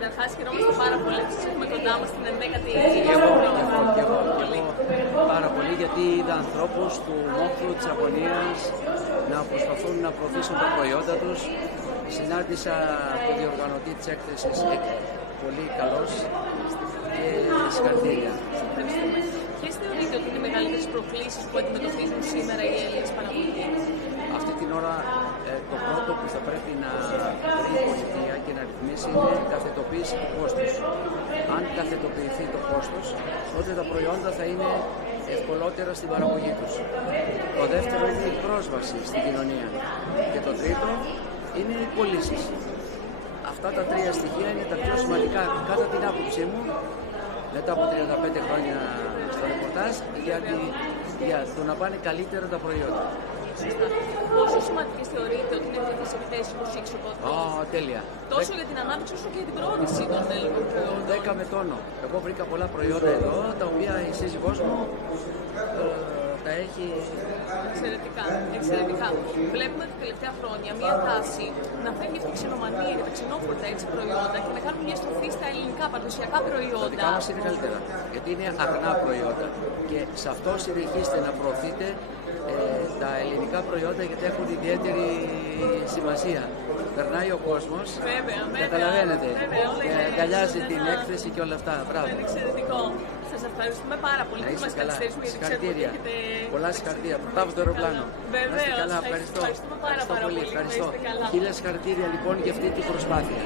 Καταρχάς, χαιρόμαστε πάρα πολύ που σας έχουμε κοντά μας στην 11η Και εγώ πάρα πολύ, γιατί είδα ανθρώπους του Μόχθου, της Ιαπωνίας να προσπαθούν να προωθήσουν τα προϊόντα τους. Συνάντησα τον διοργανωτή της έκθεσης, πολύ καλός, και συγχαρητήρια. Ποιες θεωρείτε ότι είναι οι μεγαλύτερες προκλήσεις που αντιμετωπίζουν σήμερα οι Έλληνες παραγωγοί? Αυτή την ώρα το πρώτο που θα πρέπει να βρει η πολιτεία και να ρυθμίσει είναι η καθετοποίηση του κόστους. Αν καθετοποιηθεί το κόστος, τότε τα προϊόντα θα είναι ευκολότερα στην παραγωγή τους. Το δεύτερο είναι η πρόσβαση στην κοινωνία. Και το τρίτο είναι οι πωλήσεις. Αυτά τα τρία στοιχεία είναι τα πιο σημαντικά, κατά την άποψή μου, μετά από 35 χρόνια στο ρεπορτάζ, για το να πάνε καλύτερα τα προϊόντα. Πόσο σημαντικές θεωρείτε ότι είναι αυτές οι εκθέσεις που σήξει ο κόσμος? Τέλεια. Τόσο για την ανάπτυξη όσο και για την προώθηση των ελληνικών προϊόντων. 10 με τόνο. Εγώ βρήκα πολλά προϊόντα εδώ, τα οποία η σύζυγός μου τα έχει... Εξαιρετικά, εξαιρετικά. Βλέπουμε τα τελευταία χρόνια μια τάση να φεύγει αυτή η ξενομανία για τα ξενόφερτα προϊόντα και να κάνουμε μια στροφή στα ελληνικά παραδοσιακά προϊόντα. Τα δικά μας είναι καλύτερα, γιατί είναι αγνά προϊόντα. Και σε αυτό συνεχίστε να προωθείτε τα ελληνικά προϊόντα, γιατί έχουν ιδιαίτερη σημασία. Περνάει ο κόσμος, καταλαβαίνετε, και αγκαλιάζει την έκθεση και όλα αυτά. Μπράβο. Είναι εξαιρετικό. Σας ευχαριστούμε πάρα πολύ που μας καθυστέρησουμε, γιατί ξέρουμε ότι έχετε... Πολλά συγχαρητήρια. Προτάβω το αεροπλάνο. Βεβαίως. Ευχαριστώ. Ευχαριστούμε πάρα πολύ. Ευχαριστώ. Χίλια συγχαρητήρια λοιπόν για αυτή την προσπάθεια.